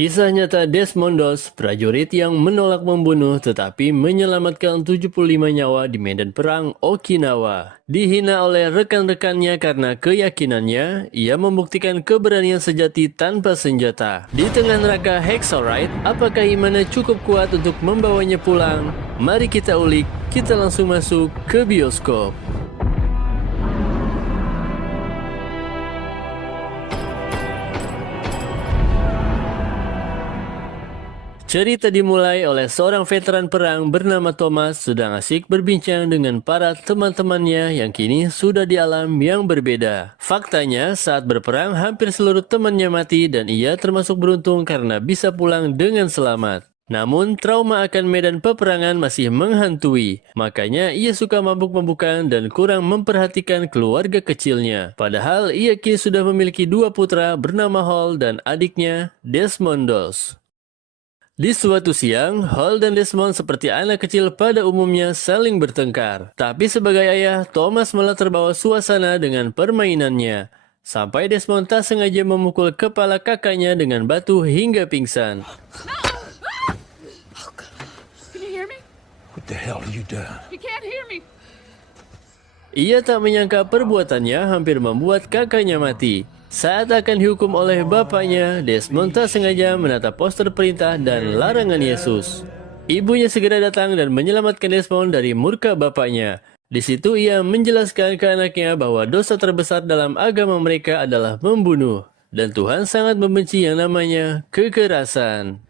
Kisah nyata Desmond Doss, prajurit yang menolak membunuh tetapi menyelamatkan 75 nyawa di medan perang Okinawa. Dihina oleh rekan-rekannya karena keyakinannya, ia membuktikan keberanian sejati tanpa senjata. Di tengah neraka Hexorite, apakah imannya cukup kuat untuk membawanya pulang? Mari kita ulik, kita langsung masuk ke bioskop. Cerita dimulai oleh seorang veteran perang bernama Thomas sedang asik berbincang dengan para teman-temannya yang kini sudah di alam yang berbeda. Faktanya, saat berperang hampir seluruh temannya mati dan ia termasuk beruntung karena bisa pulang dengan selamat. Namun, trauma akan medan peperangan masih menghantui. Makanya, ia suka mabuk-mabukan dan kurang memperhatikan keluarga kecilnya. Padahal, ia kini sudah memiliki 2 putra bernama Hall dan adiknya Desmond Doss. Di suatu siang, Hall dan Desmond seperti anak kecil pada umumnya saling bertengkar. Tapi sebagai ayah, Thomas malah terbawa suasana dengan permainannya. Sampai Desmond tak sengaja memukul kepala kakaknya dengan batu hingga pingsan. Can you hear me? What the hell have you done? You can't hear me. Ia tak menyangka perbuatannya hampir membuat kakaknya mati. Saat akan dihukum oleh bapaknya, Desmond tak sengaja menatap poster perintah dan larangan Yesus. Ibunya segera datang dan menyelamatkan Desmond dari murka bapaknya. Di situ ia menjelaskan ke anaknya bahwa dosa terbesar dalam agama mereka adalah membunuh. Dan Tuhan sangat membenci yang namanya kekerasan.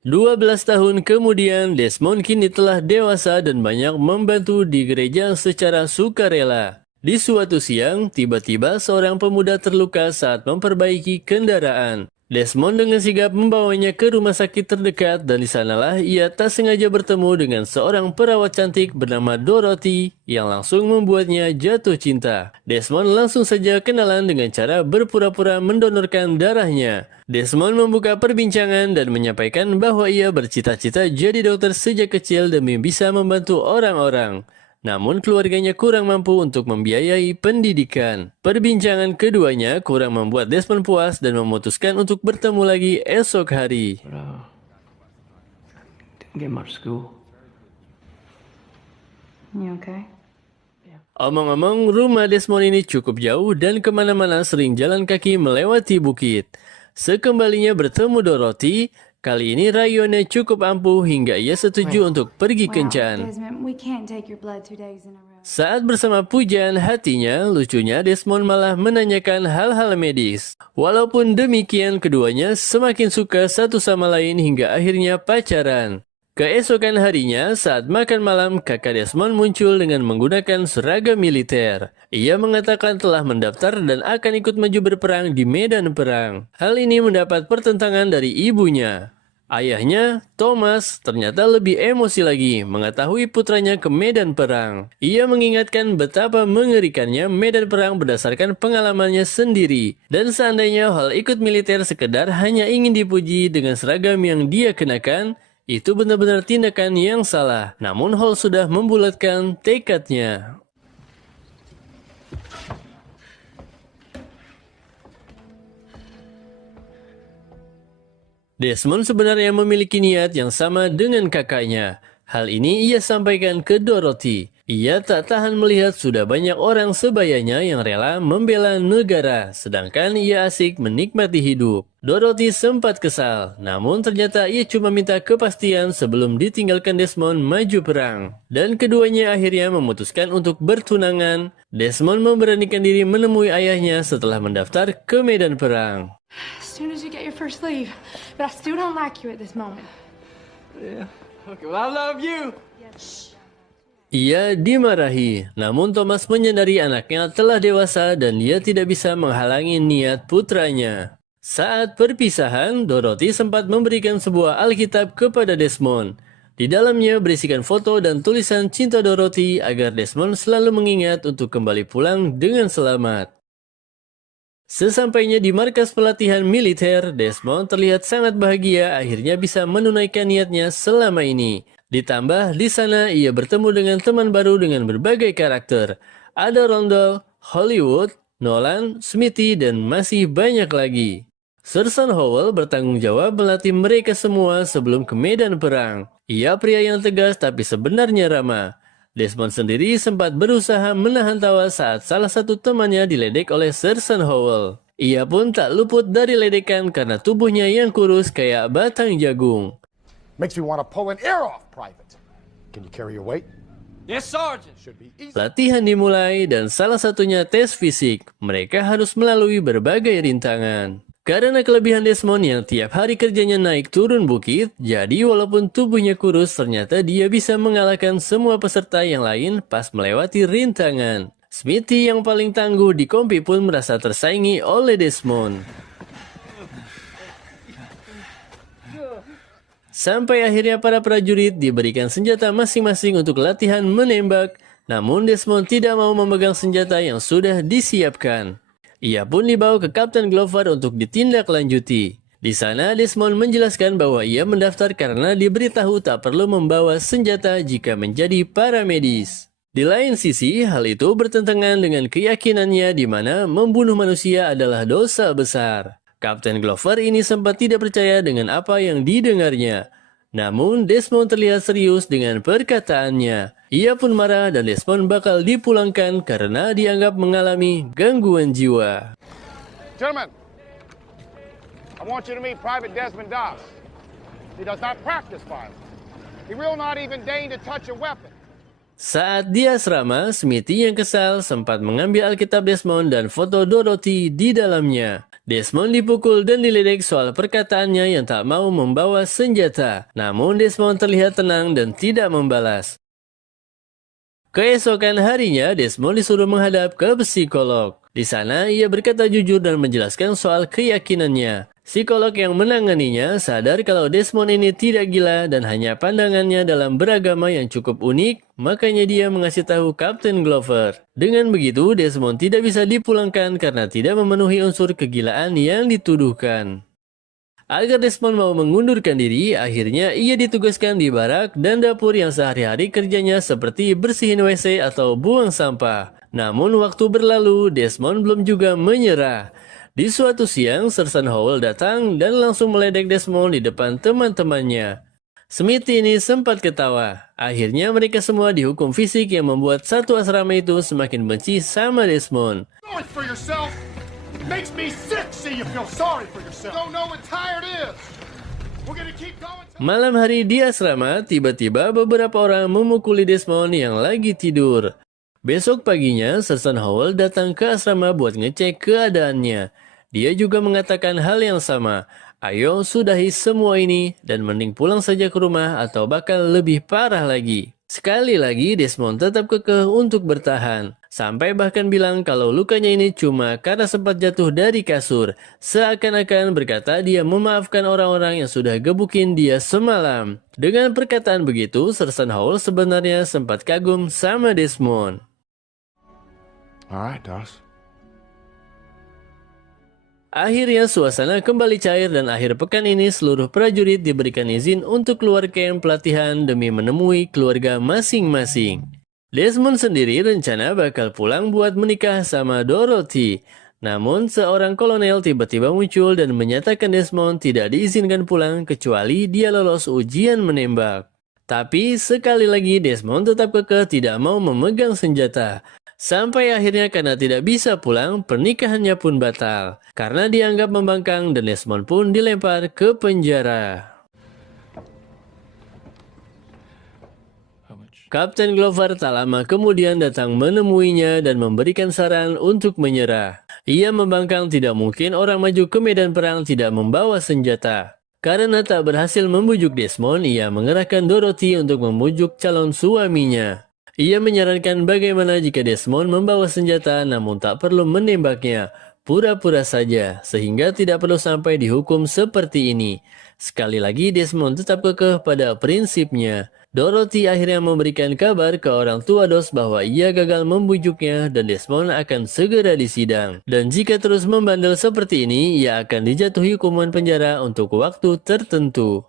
12 tahun kemudian, Desmond kini telah dewasa dan banyak membantu di gereja secara sukarela. Di suatu siang, tiba-tiba seorang pemuda terluka saat memperbaiki kendaraan. Desmond dengan sigap membawanya ke rumah sakit terdekat dan di sanalah ia tak sengaja bertemu dengan seorang perawat cantik bernama Dorothy yang langsung membuatnya jatuh cinta. Desmond langsung saja kenalan dengan cara berpura-pura mendonorkan darahnya. Desmond membuka perbincangan dan menyampaikan bahwa ia bercita-cita jadi dokter sejak kecil demi bisa membantu orang-orang. Namun keluarganya kurang mampu untuk membiayai pendidikan. Perbincangan keduanya kurang membuat Desmond puas dan memutuskan untuk bertemu lagi esok hari. Didn't get much school. You okay? Omong-omong, rumah Desmond ini cukup jauh dan kemana-mana sering jalan kaki melewati bukit. Sekembalinya bertemu Dorothy, kali ini rayonnya cukup ampuh hingga ia setuju untuk pergi kencan. Desmond, we can't take your blood 2 days in a row. Saat bersama pujaan hatinya, lucunya Desmond malah menanyakan hal-hal medis. Walaupun demikian, keduanya semakin suka satu sama lain hingga akhirnya pacaran. Keesokan harinya, saat makan malam, kakak Desmond muncul dengan menggunakan seragam militer. Ia mengatakan telah mendaftar dan akan ikut maju berperang di medan perang. Hal ini mendapat pertentangan dari ibunya. Ayahnya, Thomas, ternyata lebih emosi lagi mengetahui putranya ke medan perang. Ia mengingatkan betapa mengerikannya medan perang berdasarkan pengalamannya sendiri. Dan seandainya Hall ikut militer sekedar hanya ingin dipuji dengan seragam yang dia kenakan, itu benar-benar tindakan yang salah. Namun Hall sudah membulatkan tekadnya. Desmond sebenarnya memiliki niat yang sama dengan kakaknya. Hal ini ia sampaikan ke Dorothy. Ia tak tahan melihat sudah banyak orang sebayanya yang rela membela negara, sedangkan ia asik menikmati hidup. Dorothy sempat kesal, namun ternyata ia cuma minta kepastian sebelum ditinggalkan Desmond maju perang. Dan keduanya akhirnya memutuskan untuk bertunangan. Desmond memberanikan diri menemui ayahnya setelah mendaftar ke medan perang. As soon as you get your first leave, but I still don't like you at this moment. Yeah. Okay, well, I love you. Ia dimarahi, namun Thomas menyadari anaknya telah dewasa dan dia tidak bisa menghalangi niat putranya. Saat perpisahan, Dorothy sempat memberikan sebuah Alkitab kepada Desmond. Di dalamnya berisikan foto dan tulisan cinta Dorothy agar Desmond selalu mengingat untuk kembali pulang dengan selamat. Sesampainya di markas pelatihan militer, Desmond terlihat sangat bahagia akhirnya bisa menunaikan niatnya selama ini. Ditambah di sana ia bertemu dengan teman baru dengan berbagai karakter. Ada Rondell, Hollywood, Nolan, Smithy, dan masih banyak lagi. Sersan Howell bertanggung jawab melatih mereka semua sebelum ke medan perang. Ia pria yang tegas tapi sebenarnya ramah. Desmond sendiri sempat berusaha menahan tawa saat salah satu temannya diledek oleh Sersan Howell. Ia pun tak luput dari ledekan karena tubuhnya yang kurus kayak batang jagung. Makes me want to pull an ear off, Private. Can you carry your weight? Yes, Sergeant. Should be easy. Latihan dimulai dan salah satunya tes fisik. Mereka harus melalui berbagai rintangan. Karena kelebihan Desmond yang tiap hari kerjanya naik turun bukit, jadi walaupun tubuhnya kurus, ternyata dia bisa mengalahkan semua peserta yang lain pas melewati rintangan. Smithy yang paling tangguh di kompi pun merasa tersaingi oleh Desmond. Sampai akhirnya para prajurit diberikan senjata masing-masing untuk latihan menembak, namun Desmond tidak mau memegang senjata yang sudah disiapkan. Ia pun dibawa ke Kapten Glover untuk ditindaklanjuti. Di sana Desmond menjelaskan bahwa ia mendaftar karena diberitahu tak perlu membawa senjata jika menjadi paramedis. Di lain sisi, hal itu bertentangan dengan keyakinannya di mana membunuh manusia adalah dosa besar. Kapten Glover ini sempat tidak percaya dengan apa yang didengarnya. Namun Desmond terlihat serius dengan perkataannya. Ia pun marah dan Desmond bakal dipulangkan karena dianggap mengalami gangguan jiwa. Gentlemen, I want you to meet Private Desmond Doss. He does not practice violence. He will not even deign to touch a weapon. Saat di asrama, Smithy yang kesal sempat mengambil Alkitab Desmond dan foto Dorothy di dalamnya. Desmond dipukul dan diledek soal perkataannya yang tak mau membawa senjata. Namun Desmond terlihat tenang dan tidak membalas. Keesokan harinya, Desmond disuruh menghadap ke psikolog. Di sana, ia berkata jujur dan menjelaskan soal keyakinannya. Psikolog yang menanganinya sadar kalau Desmond ini tidak gila dan hanya pandangannya dalam beragama yang cukup unik, makanya dia mengasih tahu Kapten Glover. Dengan begitu, Desmond tidak bisa dipulangkan karena tidak memenuhi unsur kegilaan yang dituduhkan. Agar Desmond mau mengundurkan diri, akhirnya ia ditugaskan di barak dan dapur yang sehari-hari kerjanya seperti bersihin WC atau buang sampah. Namun waktu berlalu, Desmond belum juga menyerah. Di suatu siang, Sersan Howell datang dan langsung meledek Desmond di depan teman-temannya. Smithy ini sempat ketawa. Akhirnya mereka semua dihukum fisik yang membuat satu asrama itu semakin benci sama Desmond. Do it for yourself. Makes me sick. See you feel sorry for yourself. Don't know what tired is. We're gonna keep going. Malam hari di asrama, tiba-tiba beberapa orang memukuli Desmond yang lagi tidur. Besok paginya, Sersan Howell datang ke asrama buat ngecek keadaannya. Dia juga mengatakan hal yang sama. Ayo sudahi semua ini dan mending pulang saja ke rumah atau bakal lebih parah lagi. Sekali lagi Desmond tetap kekeh untuk bertahan. Sampai bahkan bilang kalau lukanya ini cuma karena sempat jatuh dari kasur. Seakan-akan berkata dia memaafkan orang-orang yang sudah gebukin dia semalam. Dengan perkataan begitu, Sersan Howell sebenarnya sempat kagum sama Desmond. All right, Doss. Akhirnya suasana kembali cair dan akhir pekan ini seluruh prajurit diberikan izin untuk keluar camp pelatihan demi menemui keluarga masing-masing. Desmond sendiri rencana bakal pulang buat menikah sama Dorothy. Namun seorang kolonel tiba-tiba muncul dan menyatakan Desmond tidak diizinkan pulang kecuali dia lolos ujian menembak. Tapi sekali lagi Desmond tetap kekeh tidak mau memegang senjata. Sampai akhirnya karena tidak bisa pulang, pernikahannya pun batal. Karena dianggap membangkang dan Desmond pun dilempar ke penjara. Kapten Glover tak lama kemudian datang menemuinya dan memberikan saran untuk menyerah. Ia membangkang tidak mungkin orang maju ke medan perang tidak membawa senjata. Karena tak berhasil membujuk Desmond, ia mengerahkan Dorothy untuk membujuk calon suaminya. Ia menyarankan bagaimana jika Desmond membawa senjata namun tak perlu menembaknya, pura-pura saja, sehingga tidak perlu sampai dihukum seperti ini. Sekali lagi Desmond tetap kekeh pada prinsipnya. Dorothy akhirnya memberikan kabar ke orang tua Doss bahwa ia gagal membujuknya dan Desmond akan segera disidang. Dan jika terus membandel seperti ini, ia akan dijatuhi hukuman penjara untuk waktu tertentu.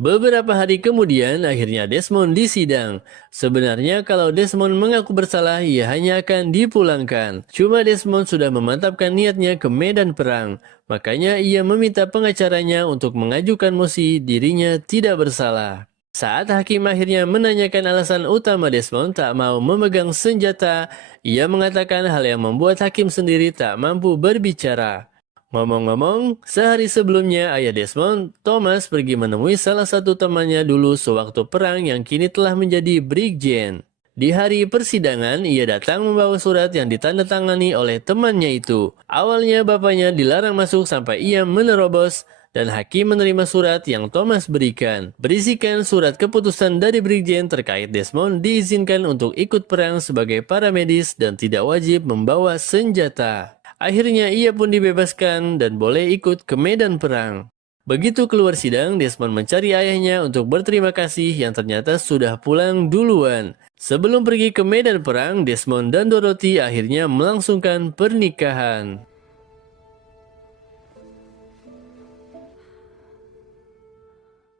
Beberapa hari kemudian, akhirnya Desmond disidang. Sebenarnya kalau Desmond mengaku bersalah, ia hanya akan dipulangkan. Cuma Desmond sudah memantapkan niatnya ke medan perang. Makanya ia meminta pengacaranya untuk mengajukan mosi dirinya tidak bersalah. Saat hakim akhirnya menanyakan alasan utama Desmond tak mau memegang senjata, ia mengatakan hal yang membuat hakim sendiri tak mampu berbicara. Ngomong-ngomong, sehari sebelumnya ayah Desmond, Thomas pergi menemui salah satu temannya dulu sewaktu perang yang kini telah menjadi brigjen. Di hari persidangan, ia datang membawa surat yang ditandatangani oleh temannya itu. Awalnya bapaknya dilarang masuk sampai ia menerobos, dan hakim menerima surat yang Thomas berikan. Berisikan surat keputusan dari brigjen terkait Desmond diizinkan untuk ikut perang sebagai paramedis dan tidak wajib membawa senjata. Akhirnya ia pun dibebaskan dan boleh ikut ke medan perang. Begitu keluar sidang, Desmond mencari ayahnya untuk berterima kasih yang ternyata sudah pulang duluan. Sebelum pergi ke medan perang, Desmond dan Dorothy akhirnya melangsungkan pernikahan.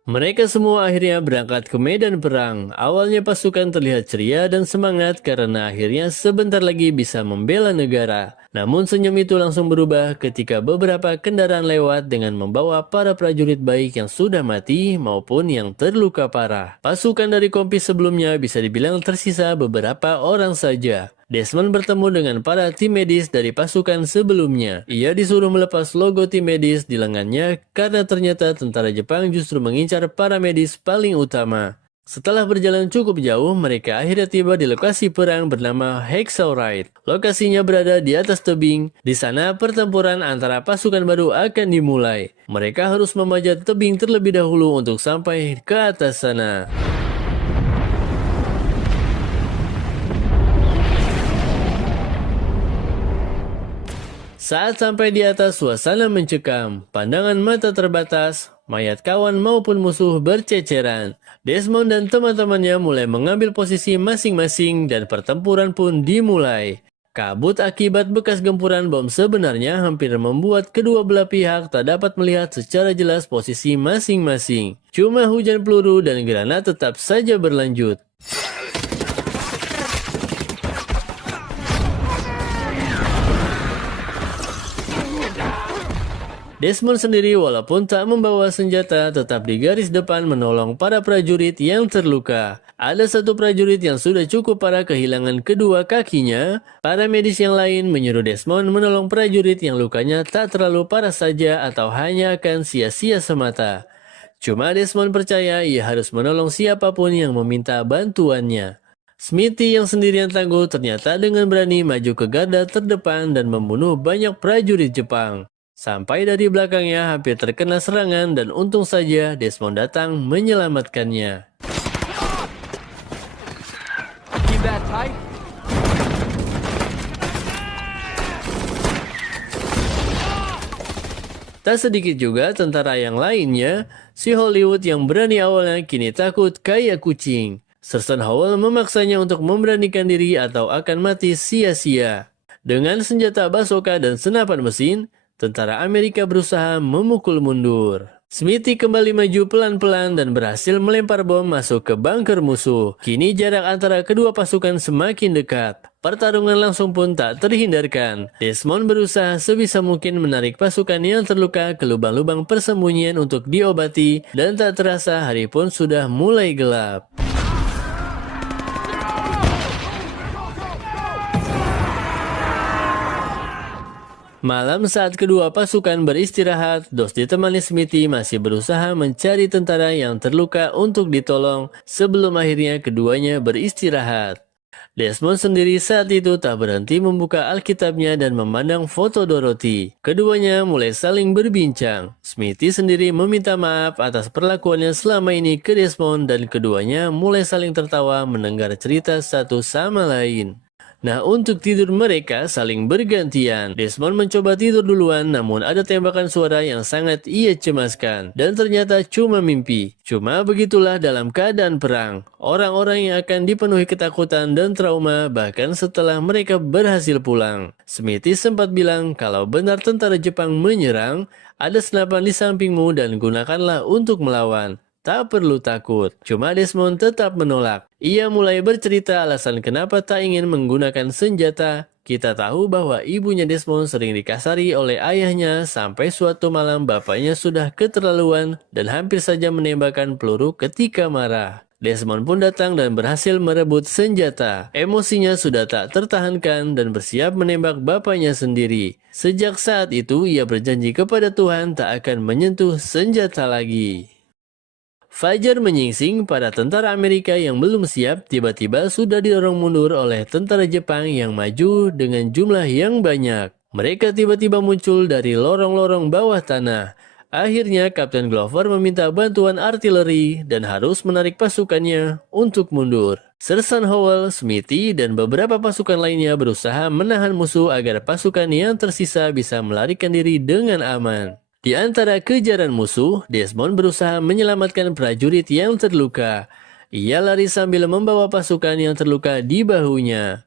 Mereka semua akhirnya berangkat ke medan perang. Awalnya pasukan terlihat ceria dan semangat karena akhirnya sebentar lagi bisa membela negara. Namun senyum itu langsung berubah ketika beberapa kendaraan lewat dengan membawa para prajurit baik yang sudah mati maupun yang terluka parah. Pasukan dari kompis sebelumnya bisa dibilang tersisa beberapa orang saja. Desmond bertemu dengan para tim medis dari pasukan sebelumnya. Ia disuruh melepas logo tim medis di lengannya karena ternyata tentara Jepang justru mengincar para medis paling utama. Setelah berjalan cukup jauh, mereka akhirnya tiba di lokasi perang bernama Hacksaw Ridge. Lokasinya berada di atas tebing. Di sana pertempuran antara pasukan baru akan dimulai. Mereka harus memanjat tebing terlebih dahulu untuk sampai ke atas sana. Saat sampai di atas, suasana mencekam, pandangan mata terbatas, mayat kawan maupun musuh berceceran. Desmond dan teman-temannya mulai mengambil posisi masing-masing dan pertempuran pun dimulai. Kabut akibat bekas gempuran bom sebenarnya hampir membuat kedua belah pihak tak dapat melihat secara jelas posisi masing-masing. Cuma hujan peluru dan granat tetap saja berlanjut. Desmond sendiri walaupun tak membawa senjata tetap di garis depan menolong para prajurit yang terluka. Ada satu prajurit yang sudah cukup parah kehilangan kedua kakinya. Para medis yang lain menyuruh Desmond menolong prajurit yang lukanya tak terlalu parah saja atau hanya akan sia-sia semata. Cuma Desmond percaya ia harus menolong siapapun yang meminta bantuannya. Smithy yang sendirian tangguh ternyata dengan berani maju ke garda terdepan dan membunuh banyak prajurit Jepang. Sampai dari belakangnya hampir terkena serangan dan untung saja Desmond datang menyelamatkannya. Keep that tight. Tak sedikit juga tentara yang lainnya, si Hollywood yang berani awalnya kini takut kayak kucing. Sersan Howell memaksanya untuk memberanikan diri atau akan mati sia-sia. Dengan senjata bazooka dan senapan mesin, tentara Amerika berusaha memukul mundur. Smithy kembali maju pelan-pelan dan berhasil melempar bom masuk ke bunker musuh. Kini jarak antara kedua pasukan semakin dekat. Pertarungan langsung pun tak terhindarkan. Desmond berusaha sebisa mungkin menarik pasukan yang terluka ke lubang-lubang persembunyian untuk diobati dan tak terasa hari pun sudah mulai gelap. Malam saat kedua pasukan beristirahat, Dos ditemani Smithy masih berusaha mencari tentara yang terluka untuk ditolong sebelum akhirnya keduanya beristirahat. Desmond sendiri saat itu tak berhenti membuka Alkitabnya dan memandang foto Dorothy. Keduanya mulai saling berbincang. Smithy sendiri meminta maaf atas perlakuannya selama ini ke Desmond dan keduanya mulai saling tertawa mendengar cerita satu sama lain. Nah, untuk tidur mereka saling bergantian. Desmond mencoba tidur duluan, namun ada tembakan suara yang sangat ia cemaskan. Dan ternyata cuma mimpi. Cuma begitulah dalam keadaan perang. Orang-orang yang akan dipenuhi ketakutan dan trauma bahkan setelah mereka berhasil pulang. Smithy sempat bilang kalau benar tentara Jepang menyerang, ada senapan di sampingmu dan gunakanlah untuk melawan. tak perlu takut. Cuma Desmond tetap menolak. Ia mulai bercerita alasan kenapa tak ingin menggunakan senjata. Kita tahu bahwa ibunya Desmond sering dikasari oleh ayahnya sampai suatu malam bapaknya sudah keterlaluan dan hampir saja menembakkan peluru ketika marah. Desmond pun datang dan berhasil merebut senjata. Emosinya sudah tak tertahankan dan bersiap menembak bapaknya sendiri. Sejak saat itu, ia berjanji kepada Tuhan tak akan menyentuh senjata lagi. Fajar menyingsing para tentara Amerika yang belum siap tiba-tiba sudah didorong mundur oleh tentara Jepang yang maju dengan jumlah yang banyak. Mereka tiba-tiba muncul dari lorong-lorong bawah tanah. Akhirnya Kapten Glover meminta bantuan artileri dan harus menarik pasukannya untuk mundur. Sersan Howell, Smithy, dan beberapa pasukan lainnya berusaha menahan musuh agar pasukan yang tersisa bisa melarikan diri dengan aman. Di antara kejaran musuh, Desmond berusaha menyelamatkan prajurit yang terluka. Ia lari sambil membawa pasukan yang terluka di bahunya.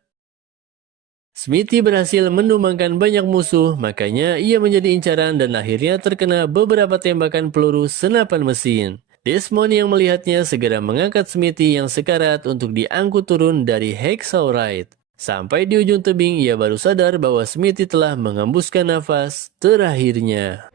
Smithy berhasil menumbangkan banyak musuh, makanya ia menjadi incaran dan akhirnya terkena beberapa tembakan peluru senapan mesin. Desmond yang melihatnya segera mengangkat Smithy yang sekarat untuk diangkut turun dari Hacksaw Ridge. Sampai di ujung tebing ia baru sadar bahwa Smithy telah mengembuskan nafas terakhirnya.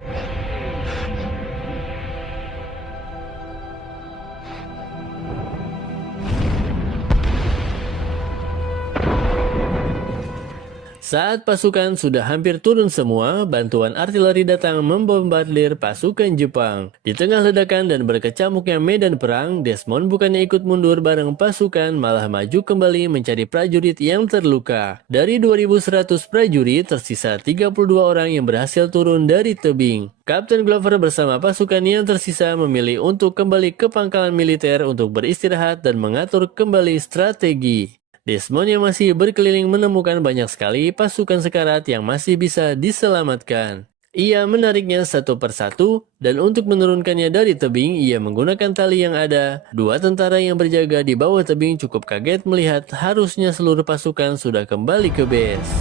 Saat pasukan sudah hampir turun semua, bantuan artileri datang membombardir pasukan Jepang. Di tengah ledakan dan berkecamuknya medan perang, Desmond bukannya ikut mundur bareng pasukan, malah maju kembali mencari prajurit yang terluka. Dari 2.100 prajurit, tersisa 32 orang yang berhasil turun dari tebing. Kapten Glover bersama pasukan yang tersisa memilih untuk kembali ke pangkalan militer untuk beristirahat dan mengatur kembali strategi. Desmond yang masih berkeliling menemukan banyak sekali pasukan sekarat yang masih bisa diselamatkan. Ia menariknya satu persatu dan untuk menurunkannya dari tebing ia menggunakan tali yang ada. Dua tentara yang berjaga di bawah tebing cukup kaget melihat harusnya seluruh pasukan sudah kembali ke base.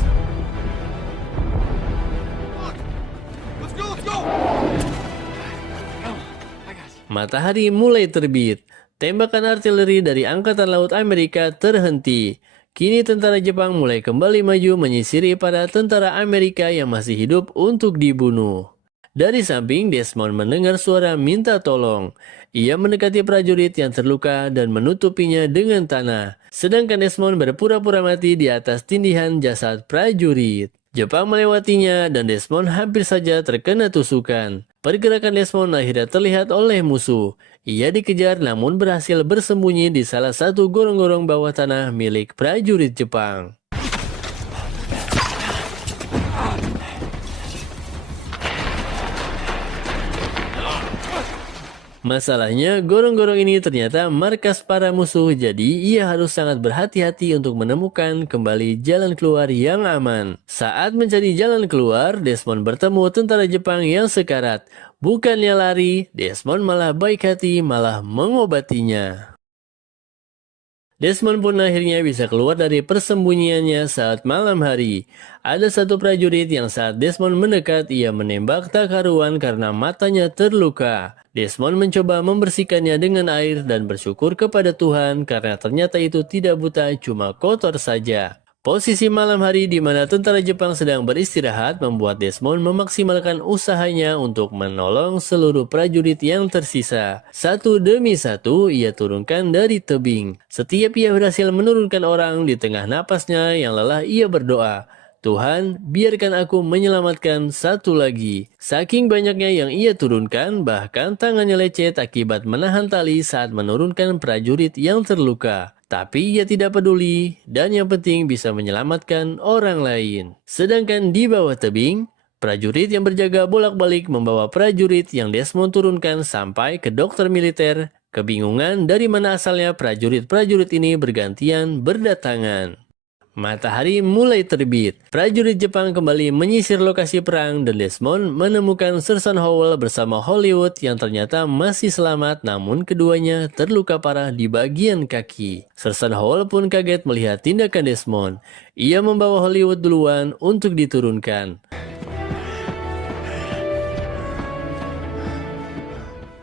Matahari mulai terbit. Tembakan artileri dari Angkatan Laut Amerika terhenti. Kini tentara Jepang mulai kembali maju menyisiri para tentara Amerika yang masih hidup untuk dibunuh. Dari samping, Desmond mendengar suara minta tolong. Ia mendekati prajurit yang terluka dan menutupinya dengan tanah. Sedangkan Desmond berpura-pura mati di atas tindihan jasad prajurit. Jepang melewatinya dan Desmond hampir saja terkena tusukan. Pergerakan Desmond akhirnya terlihat oleh musuh. Ia dikejar namun berhasil bersembunyi di salah satu gorong-gorong bawah tanah milik prajurit Jepang. Masalahnya, gorong-gorong ini ternyata markas para musuh, jadi ia harus sangat berhati-hati untuk menemukan kembali jalan keluar yang aman. Saat mencari jalan keluar, Desmond bertemu tentara Jepang yang sekarat. Bukannya lari, Desmond malah baik hati, malah mengobatinya. Desmond pun akhirnya bisa keluar dari persembunyiannya saat malam hari. Ada satu prajurit yang saat Desmond mendekat, ia menembak tak karuan karena matanya terluka. Desmond mencoba membersihkannya dengan air dan bersyukur kepada Tuhan karena ternyata itu tidak buta, cuma kotor saja. Posisi malam hari di mana tentara Jepang sedang beristirahat membuat Desmond memaksimalkan usahanya untuk menolong seluruh prajurit yang tersisa. Satu demi satu ia turunkan dari tebing. Setiap ia berhasil menurunkan orang di tengah napasnya yang lelah ia berdoa, Tuhan, biarkan aku menyelamatkan satu lagi. Saking banyaknya yang ia turunkan, bahkan tangannya lecet akibat menahan tali saat menurunkan prajurit yang terluka. Tapi ia tidak peduli dan yang penting bisa menyelamatkan orang lain. Sedangkan di bawah tebing, prajurit yang berjaga bolak-balik membawa prajurit yang Desmond turunkan sampai ke dokter militer. Kebingungan dari mana asalnya prajurit-prajurit ini bergantian berdatangan. Matahari mulai terbit. Prajurit Jepang kembali menyisir lokasi perang dan Desmond menemukan Sersan Howell bersama Hollywood yang ternyata masih selamat namun keduanya terluka parah di bagian kaki. Sersan Howell pun kaget melihat tindakan Desmond. Ia membawa Hollywood duluan untuk diturunkan.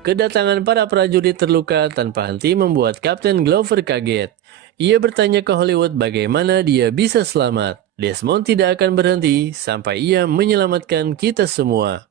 Kedatangan para prajurit terluka tanpa henti membuat Kapten Glover kaget. Ia bertanya ke Hollywood bagaimana dia bisa selamat. Desmond tidak akan berhenti sampai ia menyelamatkan kita semua.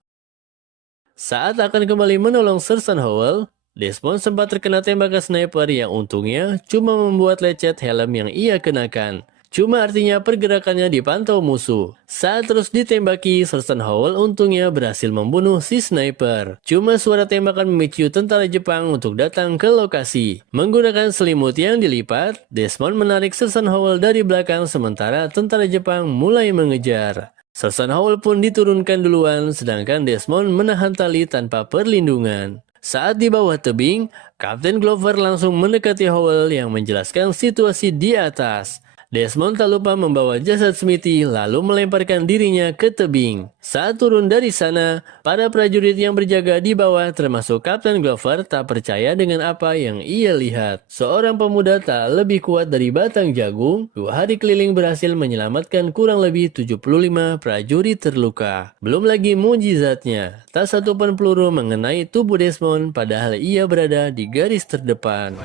Saat akan kembali menolong Sersan Howell, Desmond sempat terkena tembakan sniper yang untungnya cuma membuat lecet helm yang ia kenakan. Cuma artinya pergerakannya dipantau musuh. Saat terus ditembaki, Sersan Howell untungnya berhasil membunuh si sniper. Cuma suara tembakan memicu tentara Jepang untuk datang ke lokasi. Menggunakan selimut yang dilipat, Desmond menarik Sersan Howell dari belakang sementara tentara Jepang mulai mengejar. Sersan Howell pun diturunkan duluan, sedangkan Desmond menahan tali tanpa perlindungan. Saat di bawah tebing, Kapten Glover langsung mendekati Howell yang menjelaskan situasi di atas. Desmond tak lupa membawa jasad Smithy lalu melemparkan dirinya ke tebing. Saat turun dari sana, para prajurit yang berjaga di bawah termasuk Kapten Glover tak percaya dengan apa yang ia lihat. Seorang pemuda tak lebih kuat dari batang jagung, 2 hari keliling berhasil menyelamatkan kurang lebih 75 prajurit terluka. Belum lagi mujizatnya, tak satu pun peluru mengenai tubuh Desmond padahal ia berada di garis terdepan.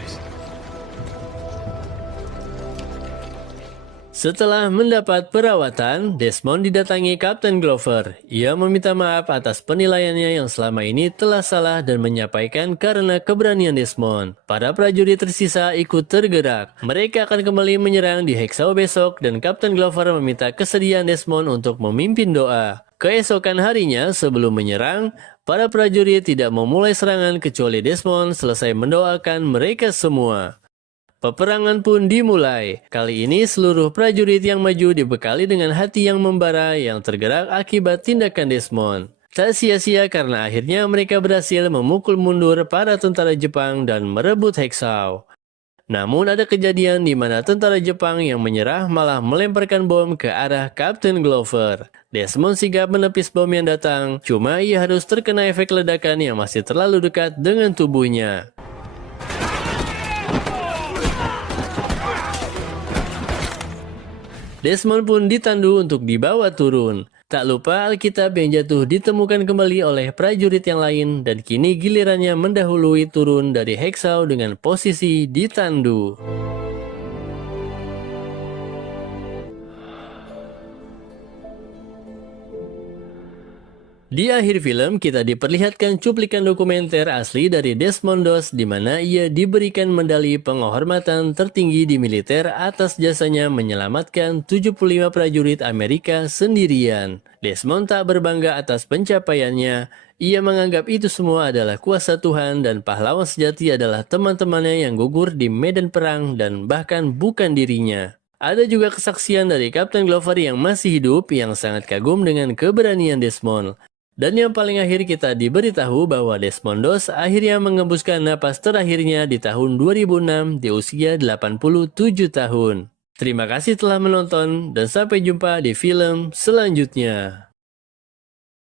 Setelah mendapat perawatan, Desmond didatangi Kapten Glover. Ia meminta maaf atas penilaiannya yang selama ini telah salah dan menyampaikan karena keberanian Desmond. Para prajurit tersisa ikut tergerak. Mereka akan kembali menyerang di Hexau besok dan Kapten Glover meminta kesediaan Desmond untuk memimpin doa. Keesokan harinya sebelum menyerang, para prajurit tidak memulai serangan kecuali Desmond selesai mendoakan mereka semua. Peperangan pun dimulai. Kali ini seluruh prajurit yang maju dibekali dengan hati yang membara yang tergerak akibat tindakan Desmond. Tak sia-sia karena akhirnya mereka berhasil memukul mundur para tentara Jepang dan merebut Hexau. Namun ada kejadian di mana tentara Jepang yang menyerah malah melemparkan bom ke arah Kapten Glover. Desmond sigap menepis bom yang datang, cuma ia harus terkena efek ledakan yang masih terlalu dekat dengan tubuhnya. Desmond pun ditandu untuk dibawa turun. Tak lupa Alkitab yang jatuh ditemukan kembali oleh prajurit yang lain dan kini gilirannya mendahului turun dari Hexau dengan posisi ditandu. Di akhir film, kita diperlihatkan cuplikan dokumenter asli dari Desmond Doss di mana ia diberikan medali penghormatan tertinggi di militer atas jasanya menyelamatkan 75 prajurit Amerika sendirian. Desmond tak berbangga atas pencapaiannya. Ia menganggap itu semua adalah kuasa Tuhan dan pahlawan sejati adalah teman-temannya yang gugur di medan perang dan bahkan bukan dirinya. Ada juga kesaksian dari Kapten Glover yang masih hidup yang sangat kagum dengan keberanian Desmond. Dan yang paling akhir kita diberitahu bahwa Desmond Doss akhirnya mengembuskan napas terakhirnya di tahun 2006 di usia 87 tahun. Terima kasih telah menonton dan sampai jumpa di film selanjutnya.